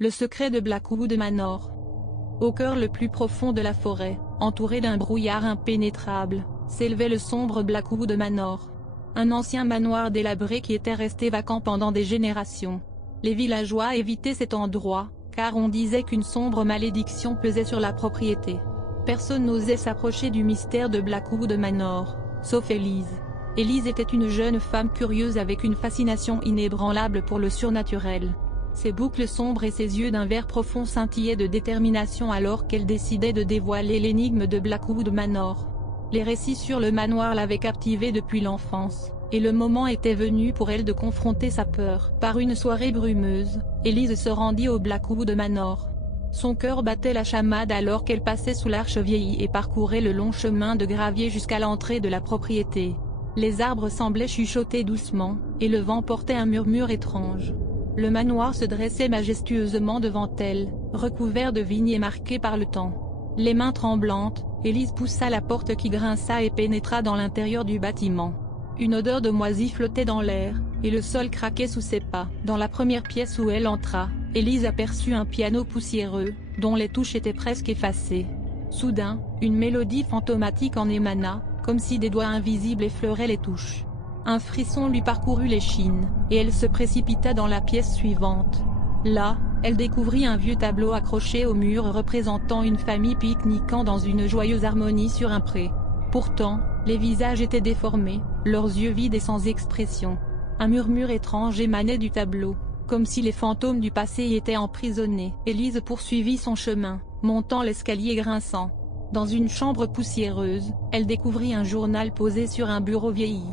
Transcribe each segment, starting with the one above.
Le secret de Blackwood Manor. Au cœur le plus profond de la forêt, entouré d'un brouillard impénétrable, s'élevait le sombre Blackwood Manor. Un ancien manoir délabré qui était resté vacant pendant des générations. Les villageois évitaient cet endroit, car on disait qu'une sombre malédiction pesait sur la propriété. Personne n'osait s'approcher du mystère de Blackwood Manor, sauf Elise. Elise était une jeune femme curieuse avec une fascination inébranlable pour le surnaturel. Ses boucles sombres et ses yeux d'un vert profond scintillaient de détermination alors qu'elle décidait de dévoiler l'énigme de Blackwood Manor. Les récits sur le manoir l'avaient captivée depuis l'enfance, et le moment était venu pour elle de confronter sa peur. Par une soirée brumeuse, Elise se rendit au Blackwood Manor. Son cœur battait la chamade alors qu'elle passait sous l'arche vieillie et parcourait le long chemin de gravier jusqu'à l'entrée de la propriété. Les arbres semblaient chuchoter doucement, et le vent portait un murmure étrange. Le manoir se dressait majestueusement devant elle, recouvert de vignes et marqué par le temps. Les mains tremblantes, Elise poussa la porte qui grinça et pénétra dans l'intérieur du bâtiment. Une odeur de moisi flottait dans l'air, et le sol craquait sous ses pas. Dans la première pièce où elle entra, Elise aperçut un piano poussiéreux, dont les touches étaient presque effacées. Soudain, une mélodie fantomatique en émana, comme si des doigts invisibles effleuraient les touches. Un frisson lui parcourut l'échine, et elle se précipita dans la pièce suivante. Là, elle découvrit un vieux tableau accroché au mur représentant une famille pique-niquant dans une joyeuse harmonie sur un pré. Pourtant, les visages étaient déformés, leurs yeux vides et sans expression. Un murmure étrange émanait du tableau, comme si les fantômes du passé y étaient emprisonnés. Elise poursuivit son chemin, montant l'escalier grinçant. Dans une chambre poussiéreuse, elle découvrit un journal posé sur un bureau vieilli.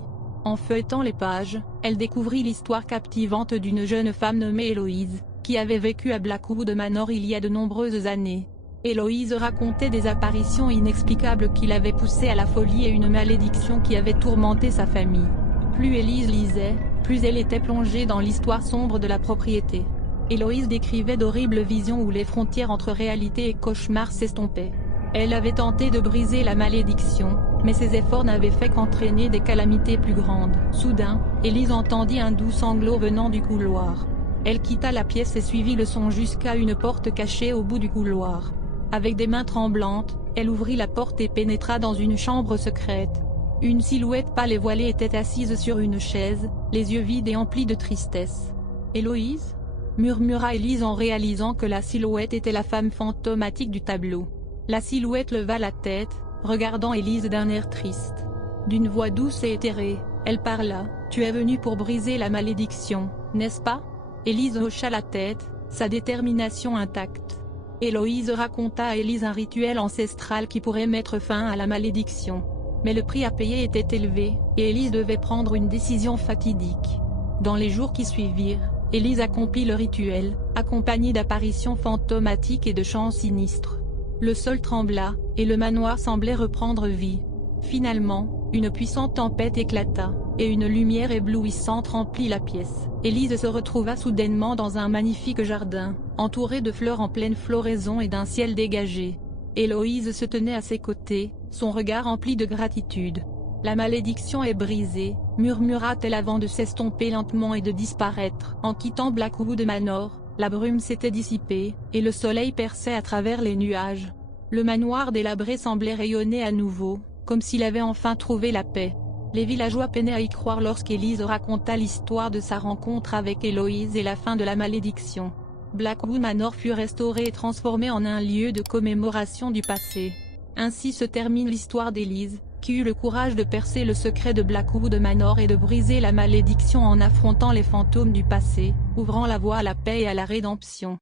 En feuilletant les pages, elle découvrit l'histoire captivante d'une jeune femme nommée Héloïse, qui avait vécu à Blackwood Manor il y a de nombreuses années. Héloïse racontait des apparitions inexplicables qui l'avaient poussée à la folie et une malédiction qui avait tourmenté sa famille. Plus Élise lisait, plus elle était plongée dans l'histoire sombre de la propriété. Héloïse décrivait d'horribles visions où les frontières entre réalité et cauchemar s'estompaient. Elle avait tenté de briser la malédiction, mais ses efforts n'avaient fait qu'entraîner des calamités plus grandes. Soudain, Élise entendit un doux sanglot venant du couloir. Elle quitta la pièce et suivit le son jusqu'à une porte cachée au bout du couloir. Avec des mains tremblantes, elle ouvrit la porte et pénétra dans une chambre secrète. Une silhouette pâle et voilée était assise sur une chaise, les yeux vides et emplis de tristesse. « Héloïse » murmura Élise en réalisant que la silhouette était la femme fantomatique du tableau. La silhouette leva la tête, regardant Élise d'un air triste. D'une voix douce et éthérée, elle parla. « Tu es venue pour briser la malédiction, n'est-ce pas ?» Élise hocha la tête, sa détermination intacte. Héloïse raconta à Élise un rituel ancestral qui pourrait mettre fin à la malédiction. Mais le prix à payer était élevé, et Élise devait prendre une décision fatidique. Dans les jours qui suivirent, Élise accomplit le rituel, accompagnée d'apparitions fantomatiques et de chants sinistres. Le sol trembla, et le manoir semblait reprendre vie. Finalement, une puissante tempête éclata, et une lumière éblouissante remplit la pièce. Élise se retrouva soudainement dans un magnifique jardin, entouré de fleurs en pleine floraison et d'un ciel dégagé. Héloïse se tenait à ses côtés, son regard empli de gratitude. « La malédiction est brisée », murmura-t-elle avant de s'estomper lentement et de disparaître. En quittant Blackwood Manor, la brume s'était dissipée, et le soleil perçait à travers les nuages. Le manoir délabré semblait rayonner à nouveau, comme s'il avait enfin trouvé la paix. Les villageois peinaient à y croire lorsqu'Élise raconta l'histoire de sa rencontre avec Héloïse et la fin de la malédiction. Blackwood Manor fut restauré et transformé en un lieu de commémoration du passé. Ainsi se termine l'histoire d'Élise, qui eut le courage de percer le secret de Blackwood Manor et de briser la malédiction en affrontant les fantômes du passé, ouvrant la voie à la paix et à la rédemption.